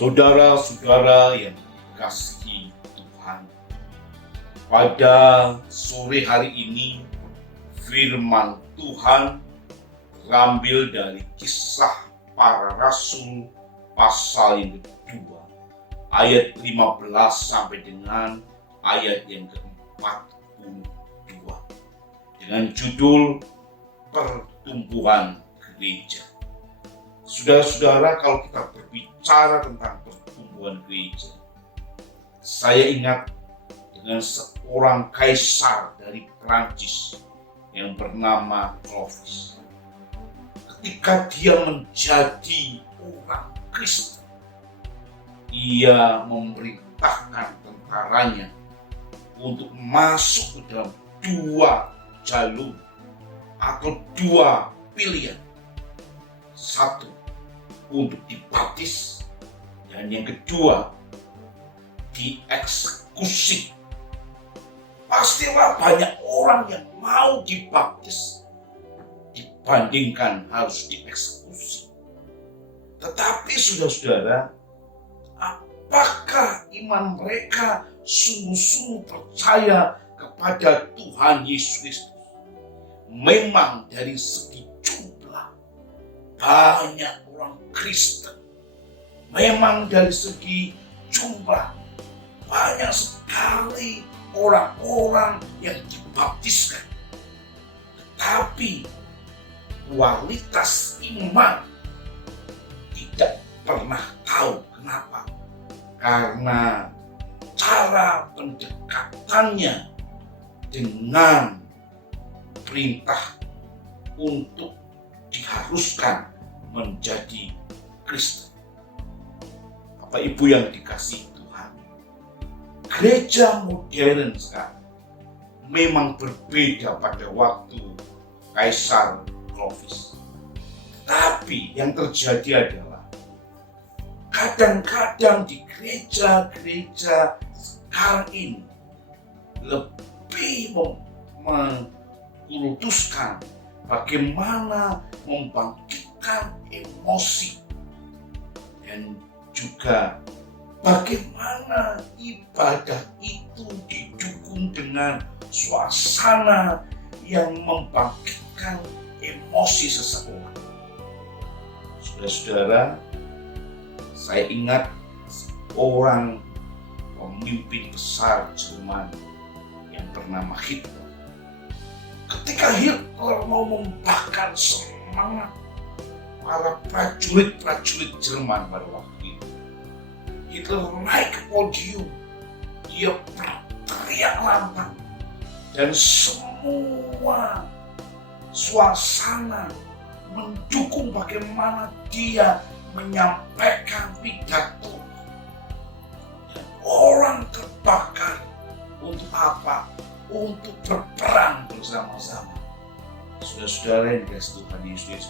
Saudara-saudara yang dikasihi Tuhan, pada sore hari ini firman Tuhan terambil dari Kisah Para Rasul pasal yang kedua, ayat 15 sampai dengan ayat yang ke-42 dengan judul Pertumbuhan Gereja. Saudara-saudara, kalau kita berbicara tentang pertumbuhan gereja, saya ingat dengan seorang kaisar dari Prancis yang bernama Clovis. Ketika dia menjadi orang Kristen, ia memerintahkan tentaranya untuk masuk ke dalam dua jalur atau dua pilihan. Satu, untuk dibaptis, dan yang kedua, dieksekusi. Pastilah banyak orang yang mau dibaptis dibandingkan harus dieksekusi. Tetapi saudara-saudara, apakah iman mereka sungguh-sungguh percaya kepada Tuhan Yesus Kristus? Memang dari segi jumlah banyak orang Kristen. Memang dari segi jumlah banyak sekali orang-orang yang dibaptiskan. Tetapi kualitas iman tidak pernah tahu. Kenapa? Karena cara pendekatannya dengan perintah untuk diharuskan menjadi Kristen. Bapak Ibu yang dikasihi Tuhan, gereja modern sekarang memang berbeda pada waktu Kaisar Clovis. Tapi yang terjadi adalah kadang-kadang di gereja-gereja sekarang ini lebih mengkultuskan bagaimana membangkitkan emosi dan juga bagaimana ibadah itu didukung dengan suasana yang membangkitkan emosi seseorang. Saudara-saudara, saya ingat seorang pemimpin besar Jerman yang bernama Hitler. Ketika Hitler mau membakar semangat para prajurit-prajurit Jerman pada waktu itu, Hitler naik ke podium, dia berteriak lantang, dan semua suasana mendukung bagaimana dia menyampaikan pidato. Dan orang terbakar untuk apa? Untuk berperang bersama-sama. Saudara-saudara yang dikasihi Tuhan Yesus,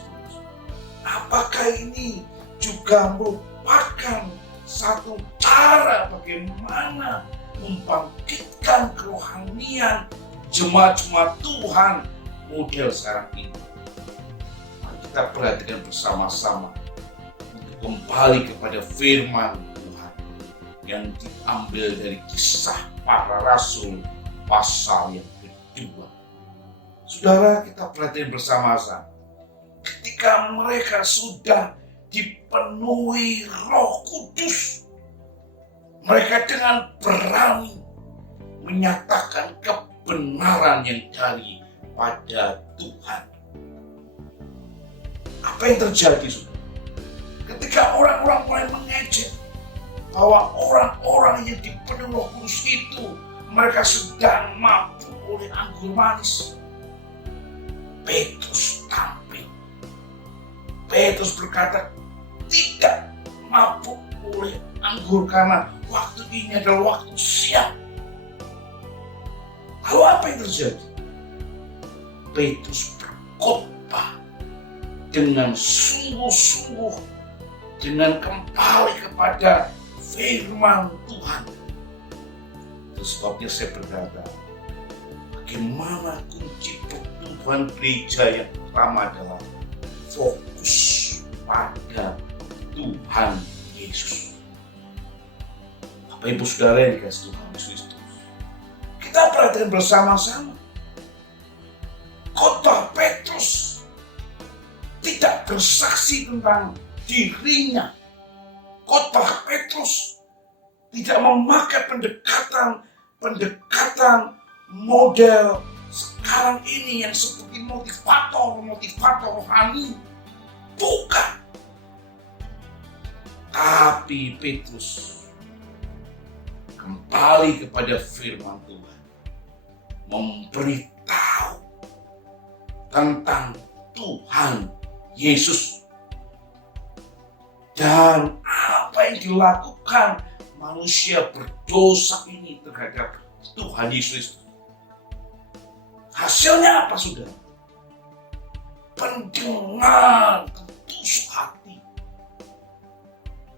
apakah ini juga merupakan satu cara bagaimana membangkitkan kerohanian jemaat-jemaat Tuhan model sekarang ini? Mari kita perhatikan bersama-sama untuk kembali kepada firman Tuhan yang diambil dari Kisah Para Rasul pasal yang kedua. Saudara, kita perhatikan bersama-sama. Ketika mereka sudah dipenuhi Roh Kudus, mereka dengan berani menyatakan kebenaran yang daripada Tuhan. Apa yang terjadi, saudara? Ketika orang-orang mulai mengejek bahwa orang-orang yang dipenuhi Roh Kudus itu mereka sedang mabuk oleh anggur manis, Petrus tampil. Petrus berkata, tidak mabuk oleh anggur karena waktu ini adalah waktu siang. Lalu apa yang terjadi? Petrus berkhotbah dengan sungguh-sungguh, dengan kembali kepada firman Tuhan. Itu sebabnya saya berkata, bagaimana kunci pertumbuhan gereja yang pertama adalah fokus pada Tuhan Yesus. Bapak Ibu Saudara yang dikasihi Tuhan Yesus Kristus, kita perhatikan bersama-sama. Khotbah Petrus tidak bersaksi tentang dirinya. Khotbah Petrus tidak memakai pendekatan model sekarang ini yang seperti motivator rohani. Bukan. Tapi Petrus kembali kepada firman Tuhan, memberitahu tentang Tuhan Yesus dan apa yang dilakukan manusia berdosa ini terhadap Tuhan Yesus. Hasilnya apa, saudara? Pendengar tertusuk hati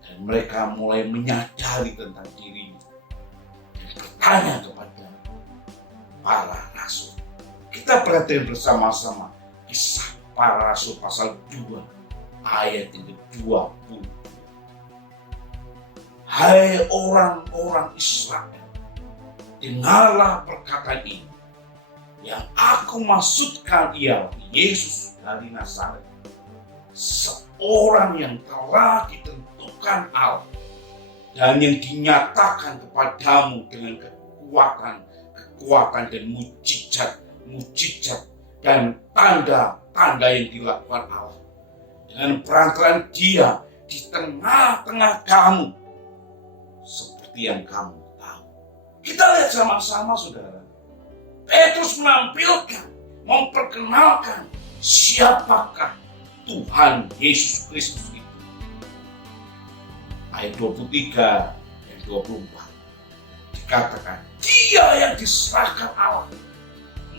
dan mereka mulai menyadari tentang dirinya dan bertanya kepada para rasul. Kita perhatikan bersama-sama Kisah Para Rasul pasal 2 ayat yang ke-20. Hai orang-orang Israel, dengarlah perkataan ini. Yang aku maksudkan ialah Yesus dari Nazaret, seorang yang telah ditentukan Allah dan yang dinyatakan kepadamu dengan kekuatan dan mujizat dan tanda-tanda yang dilakukan Allah dengan perantaraan Dia di tengah-tengah kamu, seperti yang kamu tahu. Kita lihat sama-sama, saudara. Petrus memperkenalkan siapakah Tuhan Yesus Kristus itu. Ayat 23 dan 24 dikatakan, Dia yang diserahkan Allah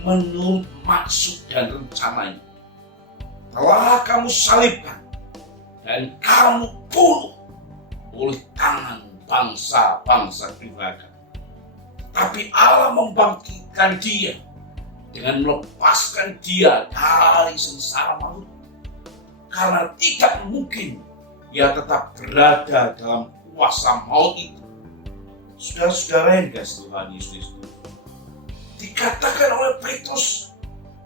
menurut maksud dan rencananya telah kamu salibkan dan kamu bunuh oleh tangan bangsa-bangsa durhaka. Tapi Allah membangkitkan Dia dengan melepaskan Dia dari sengsara maut, karena tidak mungkin Dia tetap berada dalam kuasa maut itu. Saudara-saudara yang dikasihi Tuhan Yesus, dikatakan oleh Petrus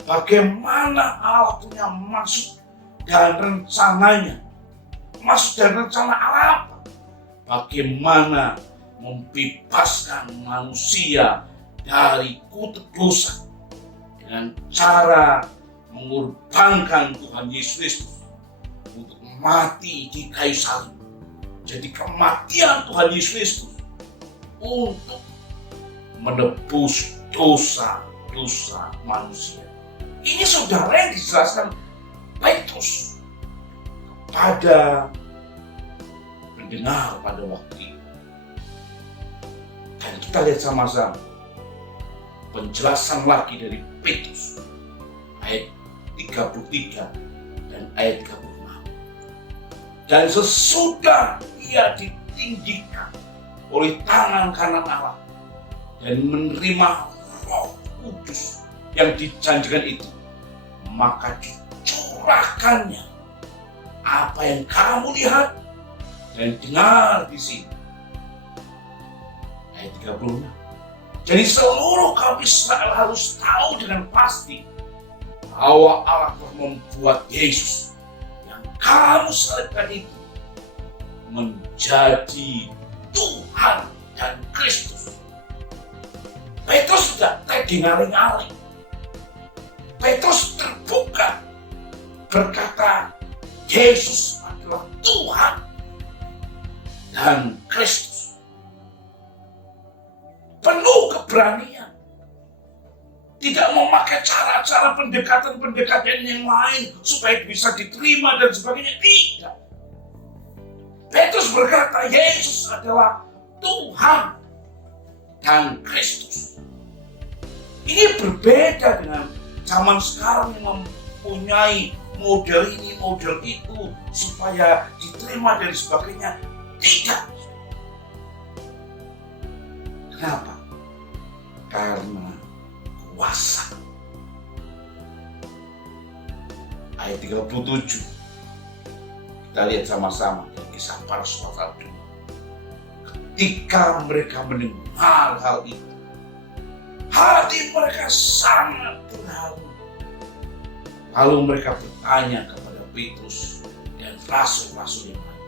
bagaimana Allah punya maksud dan rencananya. Maksud dan rencana Allah apa? Bagaimana membebaskan manusia dari kutuk dosa dengan cara mengorbankan Tuhan Yesus Kristus untuk mati di kayu salib. Jadi kematian Tuhan Yesus Kristus untuk menebus dosa manusia. Ini saudara yang dijelaskan Petrus kepada pendengar pada waktu itu. Dan kita lihat sama-sama penjelasan lagi dari Petrus ayat 33 dan ayat 36. Dan sesudah Ia ditinggikan oleh tangan kanan Allah dan menerima Roh Kudus yang dijanjikan itu, maka dicurahkannya apa yang kamu lihat dan dengar di sini. Ayat 36. Jadi seluruh kaum Israel harus tahu dengan pasti bahwa Allah telah membuat Yesus yang kamu salibkan itu menjadi Tuhan dan Kristus. Petrus sudah ngaling-ngaling. Petrus terbuka berkata Yesus adalah Tuhan dan Kristus. Penuh keberanian. Tidak memakai cara-cara pendekatan yang lain supaya bisa diterima dan sebagainya. Tidak. Petrus berkata Yesus adalah Tuhan dan Kristus. Ini berbeda dengan zaman sekarang yang mempunyai model ini, model itu supaya diterima dan sebagainya. Tidak. Kenapa? Karena kuasa. Ayat 37. Kita lihat sama-sama Kisah Para Rasul pasal 2. Ketika mereka mendengar hal itu, hati mereka sangat terharu. Lalu mereka bertanya kepada Petrus dan rasul-rasul yang lain,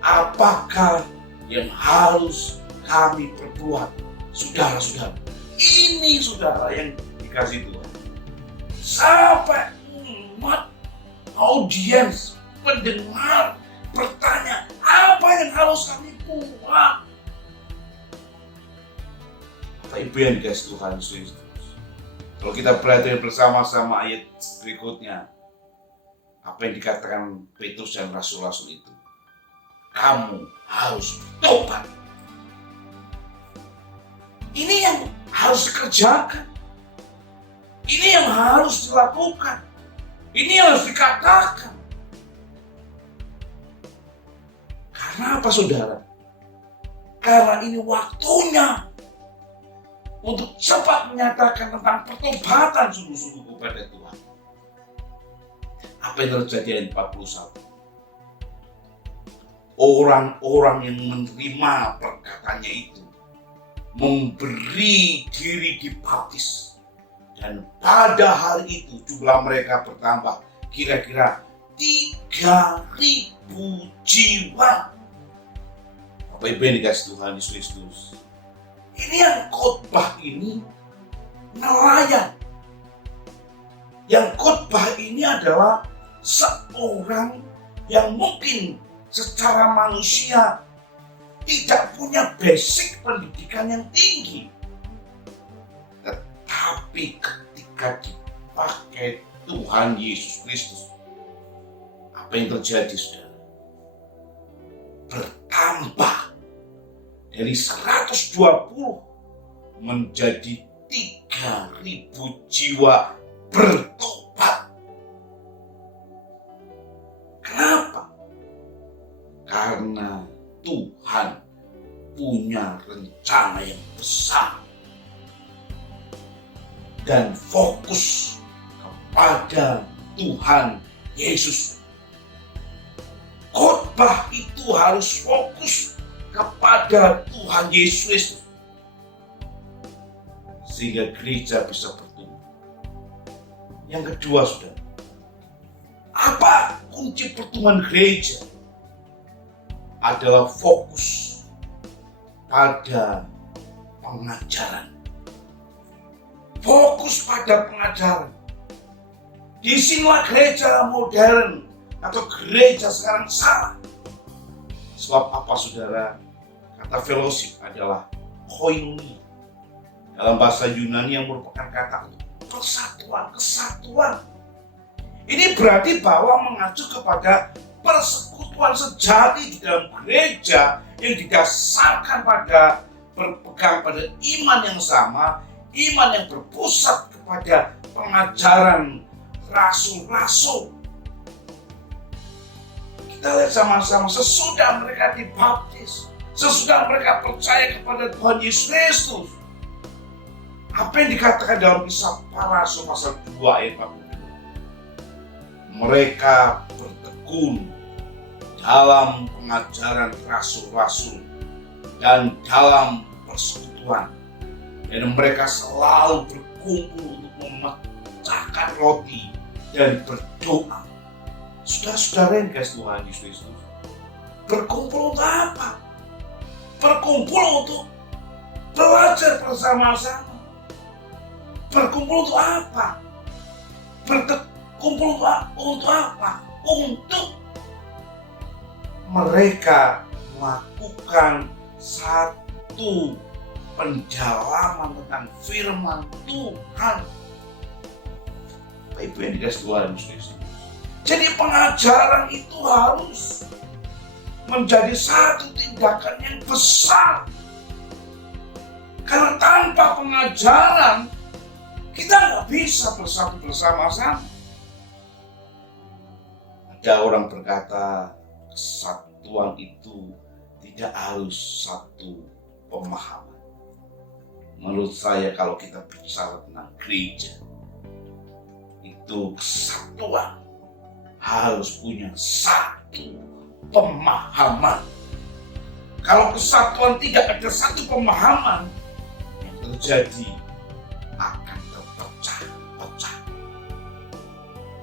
apakah yang harus kami perbuat, saudara-saudara? Ini saudara yang dikasih Tuhan. Sampai umat, audiens, pendengar bertanya, apa yang harus kami buat? Bapak Ibu yang dikasih Tuhan Yesus. Kalau kita perhatikan bersama-sama ayat berikutnya, apa yang dikatakan Petrus dan rasul-rasul itu, kamu harus bertobat. Ini yang harus dikerjakan. Ini yang harus dilakukan. Ini yang harus dikatakan. Karena apa saudara? Karena ini waktunya untuk cepat menyatakan tentang pertobatan sungguh-sungguh kepada Tuhan. Apa yang terjadi ayat 41? Orang-orang yang menerima perkataannya itu memberi diri dibaptis. Dan pada hari itu jumlah mereka bertambah kira-kira 3.000 jiwa. Bapak Ibu yang dikasih Tuhan Yesus Kristus. Ini yang khotbah ini nelayan. Yang khotbah ini adalah seorang yang mungkin secara manusia tidak punya basic pendidikan yang tinggi. Tetapi ketika dipakai Tuhan Yesus Kristus, apa yang terjadi saudara? Bertambah dari 120 menjadi 3.000 jiwa bertobat. Kenapa? Karena Tuhan punya rencana yang besar dan fokus kepada Tuhan Yesus. Khotbah itu harus fokus kepada Tuhan Yesus sehingga gereja bisa bertumbuh. Yang kedua, saudara, apa kunci pertumbuhan gereja? Adalah fokus pada pengajaran. Fokus pada pengajaran. Disinilah gereja modern atau gereja sekarang salah. Sebab apa saudara? Kata fellowship adalah koinonia. Dalam bahasa Yunani yang merupakan kata untuk persatuan, kesatuan. Ini berarti bahwa mengacu kepada persekutuan sejati di dalam gereja yang didasarkan pada berpegang pada iman yang sama, iman yang berpusat kepada pengajaran rasul-rasul. Kita lihat sama-sama sesudah mereka dibaptis, sesudah mereka percaya kepada Tuhan Yesus Kristus. Apa yang dikatakan dalam Kisah Para Rasul pasal 2 ayat 42? Mereka bertekun dalam pengajaran rasul-rasul dan dalam persekutuan. Dan mereka selalu berkumpul untuk memecahkan roti dan berdoa. Saudara-saudara yang dikasihi Tuhan Yesus Kristus, berkumpul untuk apa? Berkumpul untuk belajar bersama-sama. Berkumpul untuk apa? Berkumpul untuk apa? Untuk mereka melakukan satu pendalaman tentang firman Tuhan. Bapak Ibu yang dikasihi Tuhan Yesus. Jadi pengajaran itu harus menjadi satu tindakan yang besar. Karena tanpa pengajaran kita nggak bisa bersatu bersama-sama. Ada orang berkata kesatuan itu tidak harus satu pemahaman. Menurut saya kalau kita bicara tentang gereja, itu kesatuan harus punya satu pemahaman. Kalau kesatuan tidak ada satu pemahaman, yang terjadi akan terpecah-pecah.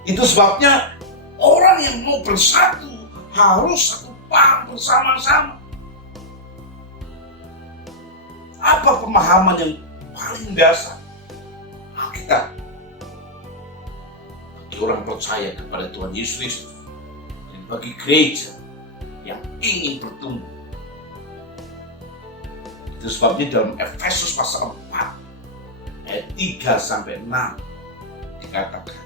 Itu sebabnya orang yang mau bersatu harus satu paham bersama-sama. Apa pemahaman yang paling dasar? Alkitab. Bagi orang percaya kepada Tuhan Yesus Kristus dan bagi gereja yang ingin bertumbuh. Itu sebabnya dalam Efesus pasal 4 ayat 3 sampai 6 dikatakan,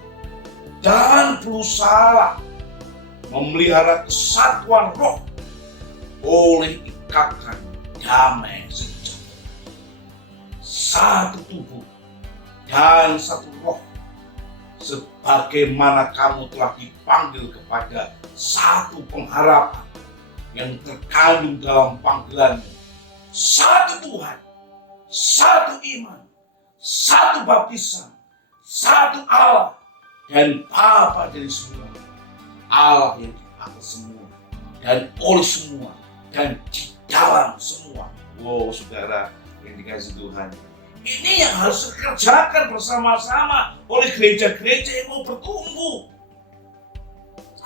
dan berusaha memelihara kesatuan roh oleh ikatan damai sejahtera. Satu tubuh dan satu roh, sebagaimana kamu telah dipanggil kepada satu pengharapan yang terkandung dalam panggilanmu. Satu Tuhan, satu iman, satu baptisan, satu Allah dan Bapa dari semua. Allah yang di atas semua dan oleh semua dan di dalam semua. Wow, saudara yang dikasih Tuhan. Ini yang harus dikerjakan bersama-sama oleh gereja-gereja yang mau bertumbuh.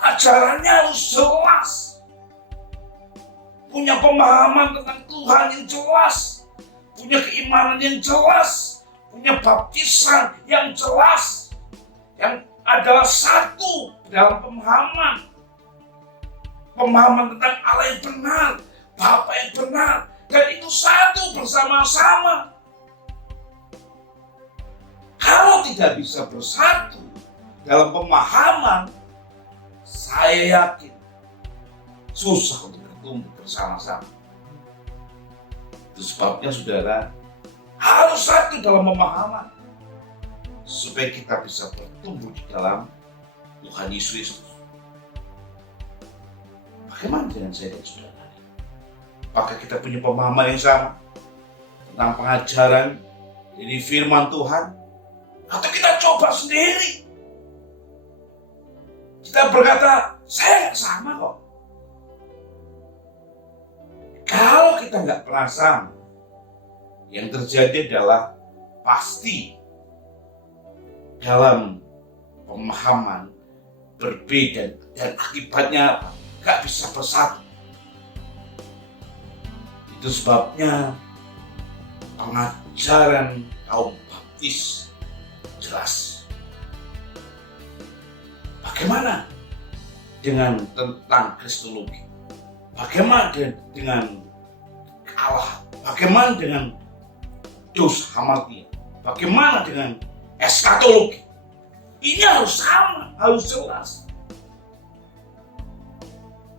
Ajarannya harus jelas. Punya pemahaman tentang Tuhan yang jelas. Punya keimanan yang jelas. Punya baptisan yang jelas. Yang adalah satu dalam pemahaman. Pemahaman tentang Allah yang benar. Bapa yang benar. Dan itu satu bersama-sama. Kalau tidak bisa bersatu dalam pemahaman, saya yakin susah untuk bertumbuh bersama-sama. Itu sebabnya saudara harus satu dalam pemahaman supaya kita bisa bertumbuh di dalam Tuhan Yesus Kristus. Bagaimana dengan saya dan saudara? Apakah kita punya pemahaman yang sama tentang pengajaran dari firman Tuhan? Atau kita coba sendiri? Kita berkata, saya nggak sama kok. Kalau kita nggak pernah sama, yang terjadi adalah pasti dalam pemahaman berbeda dan akibatnya apa? Nggak bisa bersatu. Itu sebabnya pengajaran kaum baptis jelas. Bagaimana dengan tentang kristologi? Bagaimana dengan Allah? Bagaimana dengan dos hamartia? Bagaimana dengan eskatologi? Ini harus sama, harus jelas.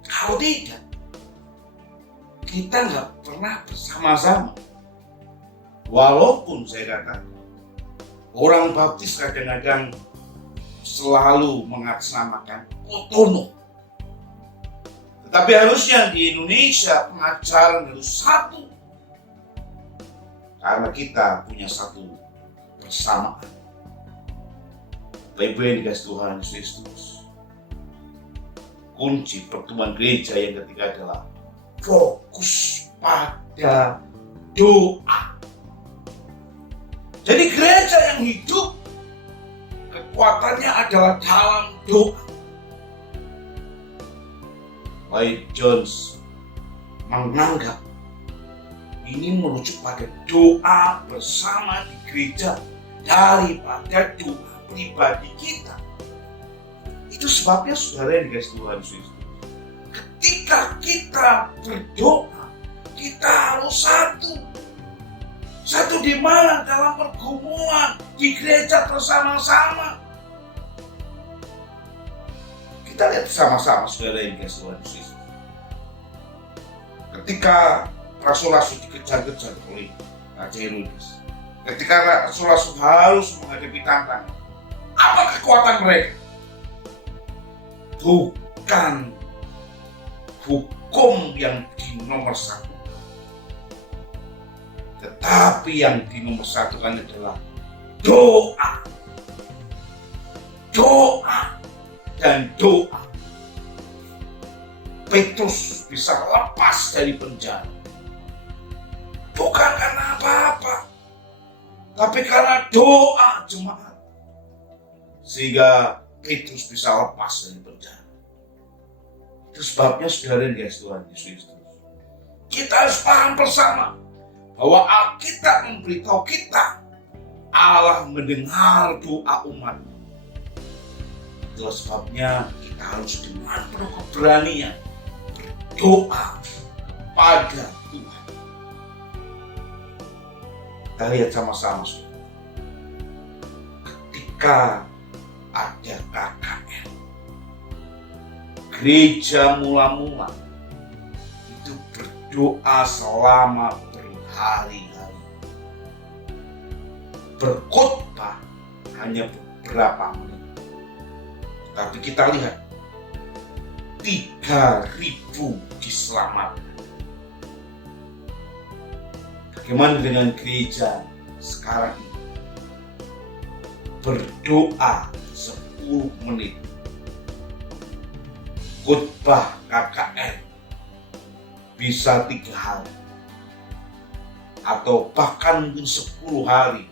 Kalau tidak, kita nggak pernah bersama-sama. Walaupun saya katakan, orang baptis kadang-kadang selalu mengatasnamakan otonom. Tetapi harusnya di Indonesia pengajaran harus satu. Karena kita punya satu persamaan. Bapak-Ibu yang dikasih Tuhan Yesus Kristus. Kunci pertumbuhan gereja yang ketiga adalah fokus pada doa. Jadi gereja yang hidup kekuatannya adalah dalam doa. Lloyd Jones menganggap ini merujuk pada doa bersama di gereja daripada doa pribadi kita. Itu sebabnya saudara yang dikasih Tuhan Yesus, ketika kita berdoa, kita harus satu. Satu di mana? Dalam pergumulan di gereja bersama-sama. Kita lihat sama-sama saudara yang dikasih Tuhan Yesus. Ketika rasul-rasul dikejar-kejar oleh Raja Herodes, ketika rasul-rasul harus menghadapi tantangan, apa kekuatan mereka? Bukan hukum yang di nomor satu, tetapi yang di nomor satu kan adalah doa. Doa dan doa. Petrus bisa lepas dari penjara Bukan karena apa-apa, tapi karena doa jemaat. Sehingga Petrus bisa lepas dari penjara. Itu sebabnya saudara dan guys, Tuhan Yesus Kristus, kita harus paham bersama bahwa Alkitab memberitahu kita Allah mendengar doa umat. Itulah sebabnya kita harus dengan penuh keberanian berdoa kepada Tuhan. Kita lihat sama-sama, saudara. Ketika ada KKR, gereja mula-mula itu berdoa selama berhari-hari. Berkhotbah hanya beberapa menit. Tapi kita lihat 3.000 diselamatkan. Bagaimana dengan gereja sekarang ini? Berdoa 10 menit. Khotbah KKR bisa 3 hari. Atau bahkan mungkin 10 hari.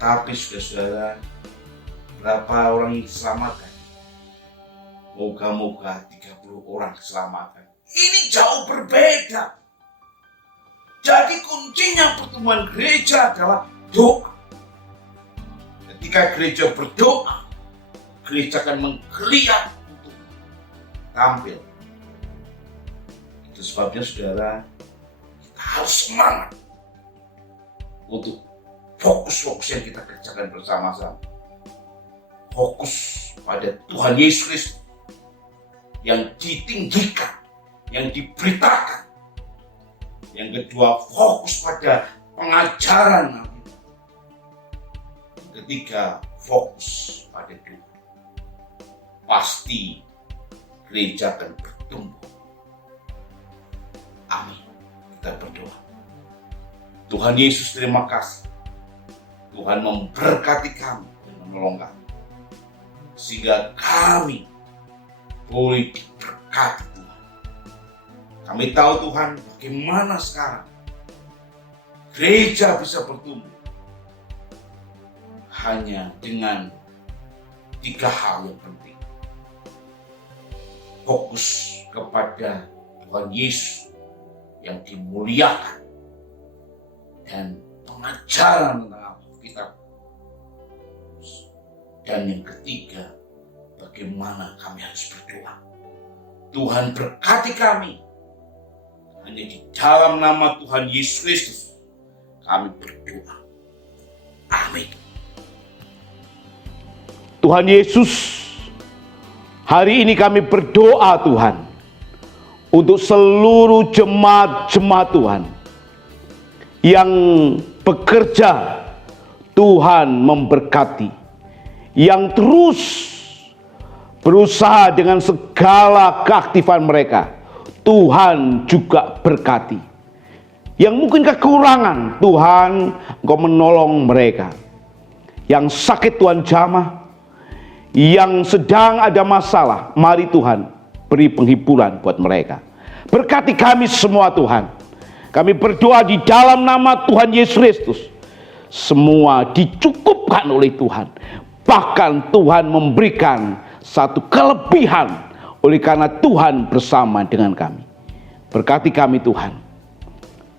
Tapi saudara-saudara, berapa orang yang diselamatkan? Moga-moga 30 orang diselamatkan. Ini jauh berbeda. Jadi kuncinya pertumbuhan gereja adalah doa. Ketika gereja berdoa, gereja akan menggeliat untuk tampil. Itu sebabnya saudara, kita harus semangat untuk fokus-fokus yang kita kerjakan bersama-sama. Fokus pada Tuhan Yesus Kristus yang ditinggikan, yang diberitakan. Yang kedua, fokus pada pengajaran. Yang ketiga, fokus pada doa. Pasti gereja akan bertumbuh. Amin. Kita berdoa. Tuhan Yesus, terima kasih. Tuhan memberkati kami dan menolong kami. Sehingga kami boleh diberkati Tuhan. Kami tahu Tuhan bagaimana sekarang gereja bisa bertumbuh. Hanya dengan 3 hal yang penting. Fokus kepada Tuhan Yesus yang dimuliakan. Dan pengajaran tentang Alkitab. Dan yang ketiga, bagaimana kami harus berdoa. Tuhan berkati kami. Hanya di dalam nama Tuhan Yesus Kristus kami berdoa. Amin. Tuhan Yesus, hari ini kami berdoa Tuhan untuk seluruh jemaat-jemaat Tuhan yang bekerja. Tuhan memberkati, yang terus berusaha dengan segala keaktifan mereka. Tuhan juga berkati. Yang mungkin kekurangan, Tuhan Engkau menolong mereka. Yang sakit Tuhan jamah, yang sedang ada masalah, mari Tuhan beri penghiburan buat mereka. Berkati kami semua Tuhan. Kami berdoa di dalam nama Tuhan Yesus Kristus. Semua dicukupkan oleh Tuhan. Bahkan Tuhan memberikan satu kelebihan oleh karena Tuhan bersama dengan kami. Berkati kami Tuhan.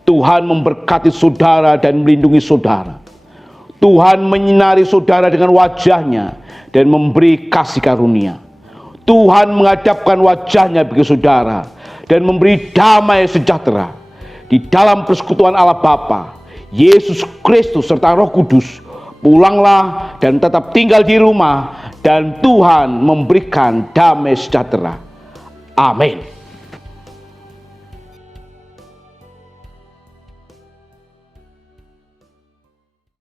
Tuhan memberkati saudara dan melindungi saudara. Tuhan menyinari saudara dengan wajahnya dan memberi kasih karunia. Tuhan menghadapkan wajahnya bagi saudara dan memberi damai sejahtera. Di dalam persekutuan Allah Bapa, Yesus Kristus serta Roh Kudus, pulanglah dan tetap tinggal di rumah, dan Tuhan memberikan damai sejahtera. Amin.